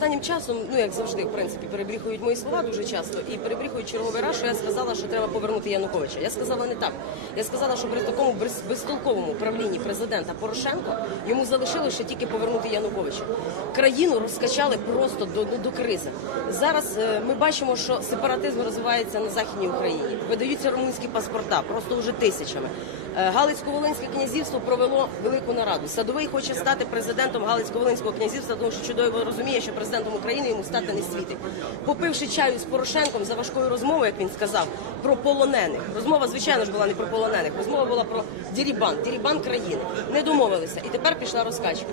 останнім часом, ну як завжди, в принципі, перебріхують мої слова дуже часто і перебріхують черговий раз, що я сказала, що треба повернути Януковича. Я сказала не так. Я сказала, що при такому безтолковому правлінні президента Порошенка йому залишилося ще тільки повернути Януковича. Країну розкачали просто до, до, до кризи. Зараз е, ми бачимо, що сепаратизм розвивається на західній Україні. Видаються румунські паспорта, просто вже тисячами. Е, Галицько-Волинське князівство провело велику нараду. Садовий хоче стати президентом Галицько-Волинського князівства, тому що чудово розуміє, що президентом України йому стати не світить. Попивши чаю з Порошенком за важкою розмовою, як він сказав, про полонених. Розмова, звичайно ж, була не про полонених. Розмова була про дірібан, дірібан країни. Не домовилися, і тепер пішла розкачка.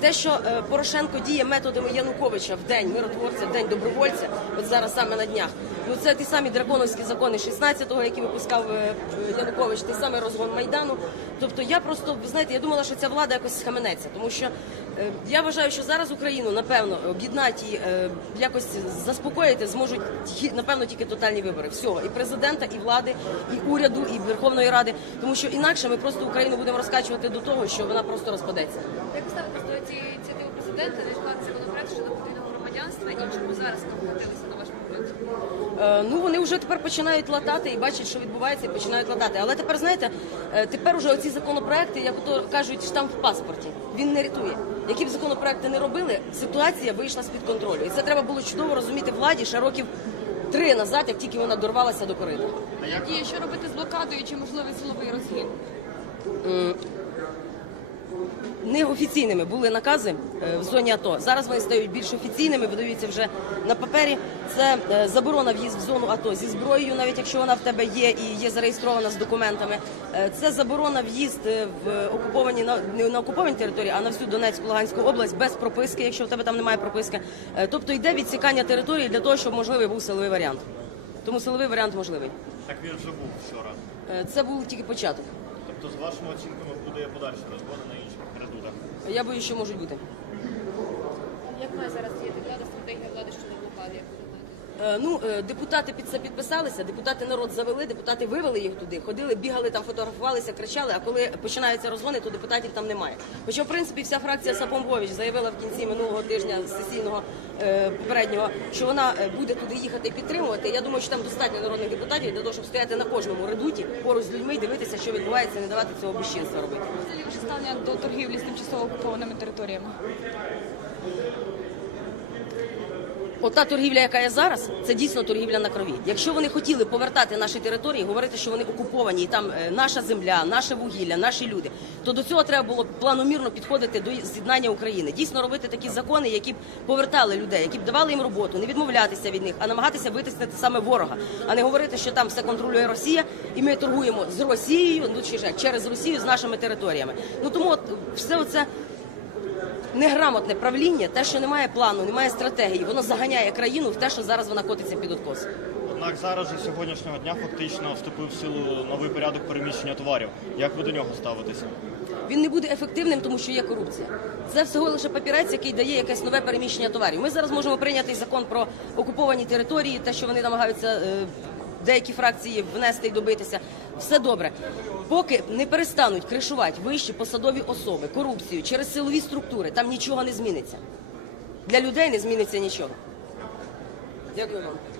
Те, що е, Порошенко діє методами Януковича в день миротворця, в день добровольця, от зараз саме на днях. Ну це ті самі драконовські закони 16-го, які випускав е, Янукович, той самий розгон майдану. Тобто я просто ви знаєте, я думала, що ця влада якось схаменеться, тому що я вважаю, що зараз Україну напевно об'єднати е, якось заспокоїти зможуть напевно тільки тотальні вибори. Всього і президента, і влади, і уряду, і Верховної Ради, тому що інакше ми просто Україну будемо розкачувати до того, що вона просто розпадеться. Як ви ставитесь до цієї ініціативи президента не склад законопроект щодо подвійного громадянства і чому зараз навхопилися на ваш погляд? Е, ну вони вже тепер починають латати і бачать, що відбувається, і починають латати. Але тепер знаєте, е, тепер уже оці законопроекти, як то кажуть, штамп в паспорті. Він не рятує. Які б законопроекти не робили, ситуація вийшла з під контролю. І це треба було чудово розуміти владі ще років три назад, як тільки вона дорвалася до корита. І що робити з блокадою чи можливий силовий розгін? Неофіційними були накази е, в зоні АТО. Зараз вони стають більш офіційними, видаються вже на папері. Це е, заборона в'їзд в зону АТО зі зброєю, навіть якщо вона в тебе є і є зареєстрована з документами. Е, Це заборона в'їзд в окуповані не на окуповані території, а на всю Донецьку Луганську область без прописки, якщо в тебе там немає прописки. Тобто йде відсікання території для того, щоб можливий був силовий варіант. Тому силовий варіант можливий. Так він вже був вчора. Це був тільки початок. Тобто, з вашими оцінками буде подальше розгони на інших редутах. Я боюсь, що можуть бути. Як має зараз діяти влада, стратегія влади щодо блокади? Ну, е, депутати під це підписалися, депутати народ завели, депутати вивели їх туди, ходили, бігали там, фотографувалися, кричали. А коли починаються розгони, то депутатів там немає. Хоча, в принципі, вся фракція Сапомбович заявила в кінці минулого тижня сесійного е, попереднього, що вона е, буде туди їхати і підтримувати. Я думаю, що там достатньо народних депутатів для того, щоб стояти на кожному редуті поруч з людьми, дивитися, що відбувається, не давати цього безчинства робити. Ваше ставлення до торгівлі з тимчасово окупованими територіями? Ота торгівля, яка є зараз, це дійсно торгівля на крові. Якщо вони хотіли повертати наші території, говорити, що вони окуповані, і там е, наша земля, наше вугілля, наші люди, то до цього треба було планомірно підходити до з'єднання України. Дійсно робити такі закони, які б повертали людей, які б давали їм роботу, не відмовлятися від них, а намагатися витиснити саме ворога, а не говорити, що там все контролює Росія, і ми торгуємо з Росією, ну чи ж через Росію з нашими територіями. Ну тому от все оце неграмотне правління, те, що немає плану, немає стратегії, воно заганяє країну в те, що зараз вона котиться під откос. Однак зараз же сьогоднішнього дня фактично вступив в силу новий порядок переміщення товарів. Як ви до нього ставитеся? Він не буде ефективним, тому що є корупція. Це всього лише папірець, який дає якесь нове переміщення товарів. Ми зараз можемо прийняти закон про окуповані території, те, що вони намагаються е, деякі фракції внести і добитися. Все добре. Поки не перестануть кришувати вищі посадові особи, корупцію через силові структури, там нічого не зміниться. Для людей не зміниться нічого. Дякую вам.